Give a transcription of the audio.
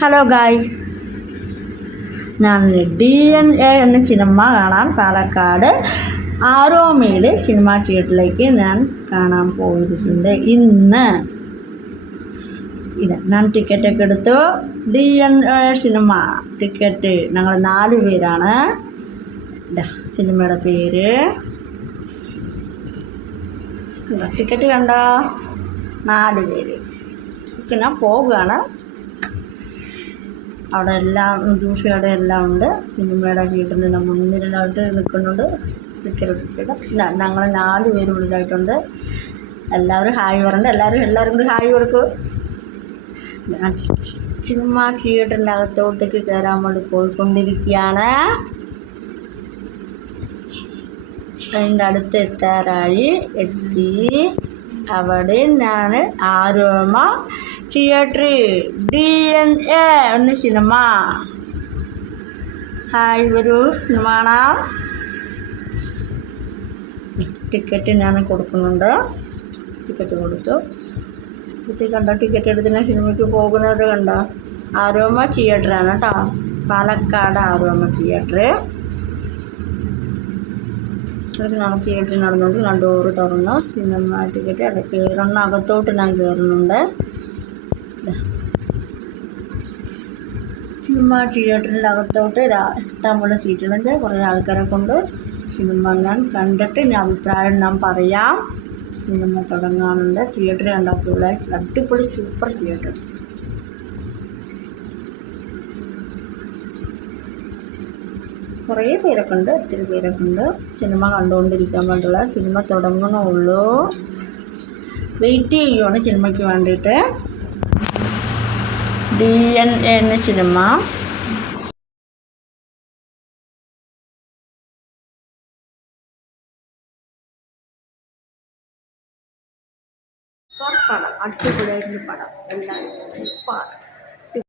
Hello ഗായ്, ഞാൻ DNA എന്ന സിനിമ കാണാൻ പാലക്കാട് ആരോമയിൽ സിനിമാ തിയേറ്ററിലേക്ക് ഞാൻ കാണാൻ പോയിരിക്കുന്നത്. ഇന്ന് ഞാൻ ടിക്കറ്റൊക്കെ എടുത്തു. DNA സിനിമ ടിക്കറ്റ് ഞങ്ങൾ 4 പേരാണ്. സിനിമയുടെ പേര് ടിക്കറ്റ് കണ്ടോ, 4 പേര്. ഞാൻ പോവുകയാണ്. അവിടെ എല്ലാം ജ്യൂസ് കടയെല്ലാം ഉണ്ട്. സിനിമയുടെ തിയേറ്ററിന് മുന്നിലായിട്ട് നിൽക്കുന്നുണ്ട്. ടിക്കറ്റ് എടുത്തിട്ട് ഞങ്ങൾ 4 പേര് ഉള്ളിലായിട്ടുണ്ട്. എല്ലാവരും ഹായ് പറഞ്ഞിട്ട് എല്ലാവരും കൂടി ഹായ് കൊടുക്കും. സിനിമ തിയേറ്ററിൻ്റെ അകത്തോട്ടേക്ക് കയറാൻ വേണ്ടി പോയിക്കൊണ്ടിരിക്കുകയാണ്. അതിൻ്റെ അടുത്ത് എത്തി. അവിടെ ഞാൻ ആരോമ തിയേറ്റർ DNA എന്ന സിനിമ. ഹായ്, വരൂ, സിനിമ കാണാം. ടിക്കറ്റ് ഞാൻ കൊടുക്കുന്നുണ്ട്. ടിക്കറ്റ് കൊടുത്തു. കണ്ടോ, ടിക്കറ്റ് എടുത്തിന് സിനിമയ്ക്ക് പോകുന്നത് കണ്ടോ. ആരോമ തിയേറ്ററാണ് കേട്ടോ, പാലക്കാട് ആരോമ തിയേറ്റർ. ഞാൻ തിയേറ്ററിൽ നടന്നുകൊണ്ട് ഞാൻ ഡോറ് തുറന്നു. സിനിമ ടിക്കറ്റ് അവിടെ കയറുന്ന അകത്തോട്ട് ഞാൻ കയറുന്നുണ്ട്. സിനിമ തിയേറ്ററിൻ്റെ അകത്തോട്ട് ഇഷ്ടംപോലെ സീറ്റുകളുണ്ട്. കുറേ ആൾക്കാരെ കൊണ്ട് സിനിമ ഞാൻ കണ്ടിട്ട് ഞാൻ അഭിപ്രായം ഞാൻ പറയാം. സിനിമ തുടങ്ങാനുണ്ട്. തിയേറ്റർ കണ്ടപ്പോൾ അടിപൊളി സൂപ്പർ തിയേറ്റർ. കുറേ പേരൊക്കെ ഉണ്ട്, ഒത്തിരി പേരൊക്കെ ഉണ്ട്. സിനിമ കണ്ടുകൊണ്ടിരിക്കാൻ വേണ്ടിയുള്ള സിനിമ തുടങ്ങണുള്ളൂ. വെയിറ്റ് ചെയ്യുവാണ് സിനിമയ്ക്ക് വേണ്ടിയിട്ട്. DNA എന്ന സിനിമ. പടം അടിപൊളിയായിട്ടുള്ള പടം, എല്ലാം